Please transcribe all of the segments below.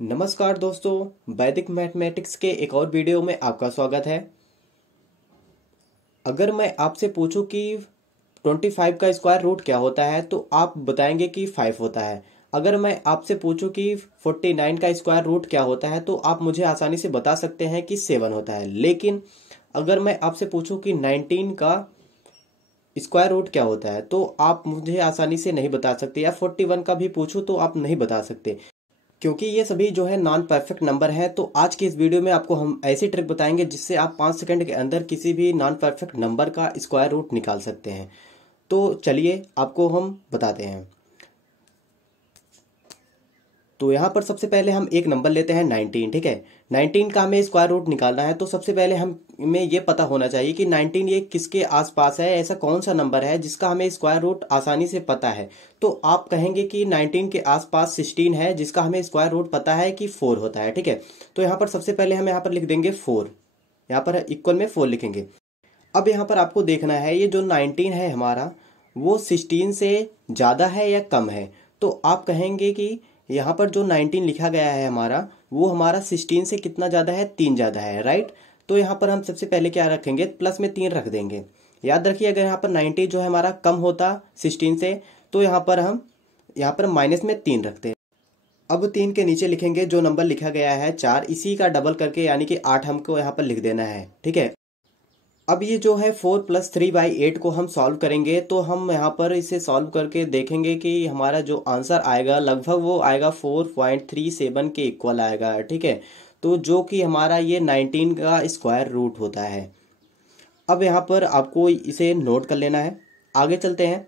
नमस्कार दोस्तों, वैदिक मैथमेटिक्स के एक और वीडियो में आपका स्वागत है। अगर मैं आपसे पूछूं कि 25 का स्क्वायर रूट क्या होता है तो आप बताएंगे कि 5 होता है। अगर मैं आपसे पूछूं कि 49 का स्क्वायर रूट क्या होता है तो आप मुझे आसानी से बता सकते हैं कि 7 होता है। लेकिन अगर मैं आपसे पूछूं कि 19 का स्क्वायर रूट क्या होता है तो आप मुझे आसानी से नहीं बता सकते, या 41 का भी पूछूं तो आप नहीं बता सकते, क्योंकि ये सभी जो है नॉन परफेक्ट नंबर हैं। तो आज की इस वीडियो में आपको हम ऐसी ट्रिक बताएंगे जिससे आप 5 सेकंड के अंदर किसी भी नॉन परफेक्ट नंबर का स्क्वायर रूट निकाल सकते हैं। तो चलिए आपको हम बताते हैं। तो यहाँ पर सबसे पहले हम एक नंबर लेते हैं 19, ठीक है। 19 का हमें स्क्वायर रूट निकालना है तो सबसे पहले हमें ये पता होना चाहिए कि 19 ये किसके आसपास है, ऐसा कौन सा नंबर है जिसका हमें स्क्वायर रूट आसानी से पता है। तो आप कहेंगे कि 19 के आसपास 16 है जिसका हमें स्क्वायर रूट पता है कि 4 होता है, ठीक है। तो यहाँ पर सबसे पहले हम यहाँ पर लिख देंगे 4, यहाँ पर इक्वल में 4 लिखेंगे। अब यहाँ पर आपको देखना है ये जो 19 है हमारा वो 16 से ज़्यादा है या कम है। तो आप कहेंगे कि यहाँ पर जो 19 लिखा गया है हमारा वो हमारा 16 से कितना ज़्यादा है, 3 ज़्यादा है, राइट। तो यहाँ पर हम सबसे पहले क्या रखेंगे, प्लस में 3 रख देंगे। याद रखिए अगर यहाँ पर 90 जो है हमारा कम होता 16 से तो यहाँ पर हम माइनस में 3 रखते हैं। अब 3 के नीचे लिखेंगे जो नंबर लिखा गया है 4, इसी का डबल करके यानी कि 8 हमको यहाँ पर लिख देना है, ठीक है। अब ये जो है 4 + 3/8 को हम सॉल्व करेंगे तो हम यहाँ पर इसे सॉल्व करके देखेंगे कि हमारा जो आंसर आएगा लगभग वो आएगा 4.37 के इक्वल आएगा, ठीक है। तो जो कि हमारा ये 19 का स्क्वायर रूट होता है। अब यहाँ पर आपको इसे नोट कर लेना है। आगे चलते हैं।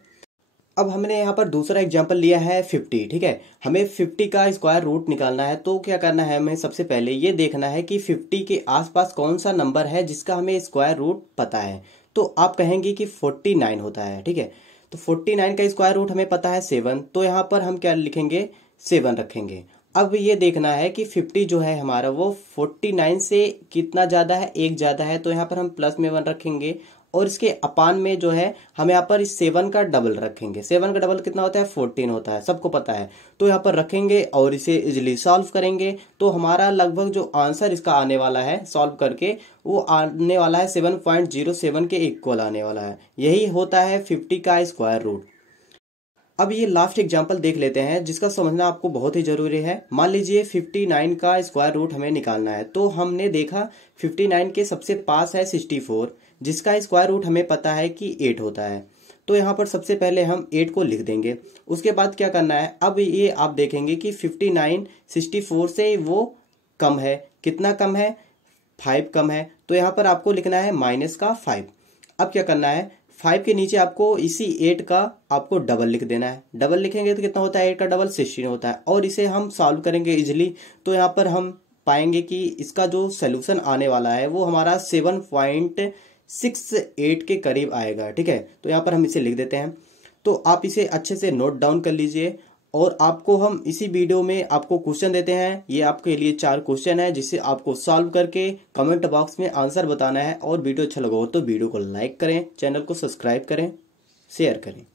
अब हमने यहाँ पर दूसरा एग्जाम्पल लिया है 50, ठीक है। हमें 50 का स्क्वायर रूट निकालना है तो क्या करना है, हमें सबसे पहले ये देखना है कि 50 के आसपास कौन सा नंबर है जिसका हमें स्क्वायर रूट पता है। तो आप कहेंगे कि 49 होता है, ठीक है। तो 49 का स्क्वायर रूट हमें पता है 7, तो यहाँ पर हम क्या लिखेंगे, 7 रखेंगे। अब ये देखना है कि 50 जो है हमारा वो 49 से कितना ज़्यादा है, 1 ज़्यादा है। तो यहाँ पर हम प्लस में 1 रखेंगे और इसके अपान में जो है हम यहाँ पर इस 7 का डबल रखेंगे। 7 का डबल कितना होता है, 14 होता है, सबको पता है। तो यहाँ पर रखेंगे और इसे इजिली सॉल्व करेंगे तो हमारा लगभग जो आंसर इसका आने वाला है सॉल्व करके वो आने वाला है 7.07 के इक्वल आने वाला है। यही होता है 50 का स्क्वायर रूट। अब ये लास्ट एग्जाम्पल देख लेते हैं जिसका समझना आपको बहुत ही जरूरी है। मान लीजिए 59 का स्क्वायर रूट हमें निकालना है तो हमने देखा 59 के सबसे पास है 64 जिसका स्क्वायर रूट हमें पता है कि 8 होता है। तो यहाँ पर सबसे पहले हम 8 को लिख देंगे। उसके बाद क्या करना है, अब ये आप देखेंगे कि 59 64 से वो कम है। कितना कम है, 5 कम है। तो यहाँ पर आपको लिखना है माइनस का 5। अब क्या करना है, 5 के नीचे आपको इसी 8 का आपको डबल लिख देना है। डबल लिखेंगे तो कितना होता है, 8 का डबल 16 होता है। और इसे हम सॉल्व करेंगे इजिली तो यहाँ पर हम पाएंगे कि इसका जो सोल्यूशन आने वाला है वो हमारा 7.68 के करीब आएगा, ठीक है। तो यहाँ पर हम इसे लिख देते हैं। तो आप इसे अच्छे से नोट डाउन कर लीजिए और आपको हम इसी वीडियो में आपको क्वेश्चन देते हैं। ये आपके लिए 4 क्वेश्चन है जिसे आपको सॉल्व करके कमेंट बॉक्स में आंसर बताना है। और वीडियो अच्छा लगा हो तो वीडियो को लाइक करें, चैनल को सब्सक्राइब करें, शेयर करें।